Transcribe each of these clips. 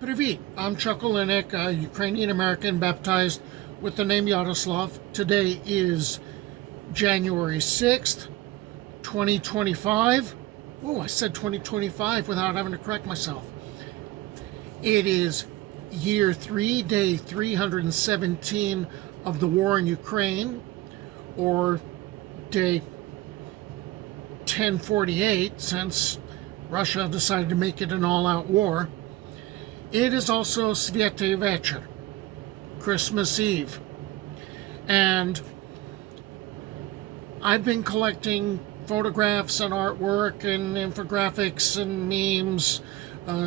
Привіт, I'm Chuck Olenek, a Ukrainian-American baptized with the name Yaroslav. Today is January 6th, 2025. Oh, I said 2025 without having to correct myself. It is year 3, day 317 of the war in Ukraine, or day 1048 since Russia decided to make it an all-out war. It is also Święty Wieczór, Christmas Eve. And I've been collecting photographs and artwork and infographics and memes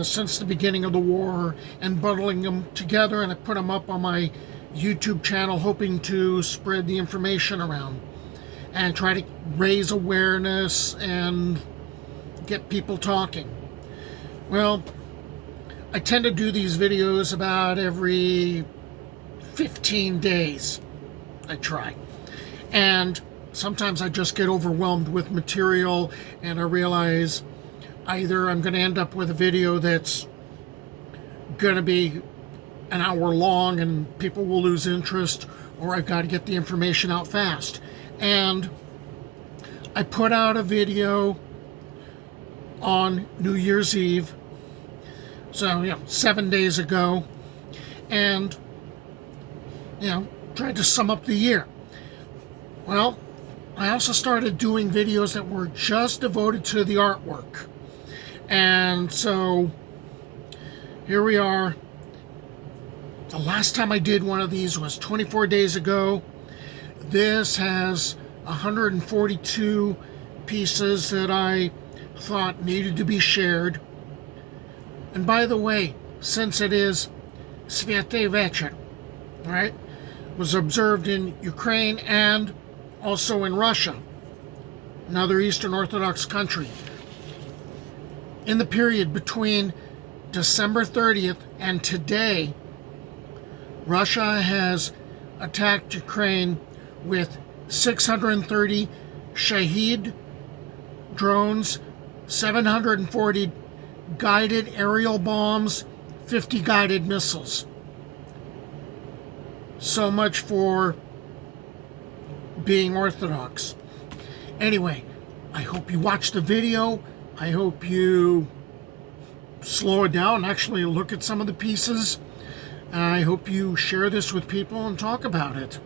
since the beginning of the war and bundling them together, and I put them up on my YouTube channel hoping to spread the information around and try to raise awareness and get people talking. Well, I tend to do these videos about every 15 days. I try. And sometimes I just get overwhelmed with material and I realize either I'm going to end up with a video that's going to be an hour long and people will lose interest, or I've got to get the information out fast. And I put out a video on New Year's Eve, so 7 days ago, and tried to sum up the year. Well, I also started doing videos that were just devoted to the artwork, and so here we are. The last time I did one of these was 24 days ago. This has 142 pieces that I thought needed to be shared. And by the way, since it is Święty Wieczór, right, was observed in Ukraine and also in Russia, another Eastern Orthodox country. In the period between December 30th and today, Russia has attacked Ukraine with 630 Shahed drones, 740 guided aerial bombs, 50 guided missiles. So much for being Orthodox. Anyway, I hope you watch the video. I hope you slow it down and actually look at some of the pieces. I hope you share this with people and talk about it.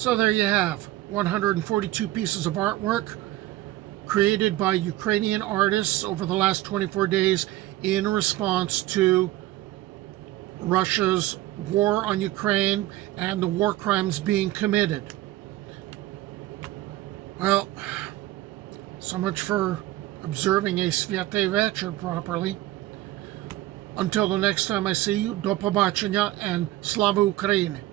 So there you have 142 pieces of artwork created by Ukrainian artists over the last 24 days in response to Russia's war on Ukraine and the war crimes being committed. Well, so much for observing a Święty Wieczór properly. Until the next time I see you, do побачення and Slava Ukraini!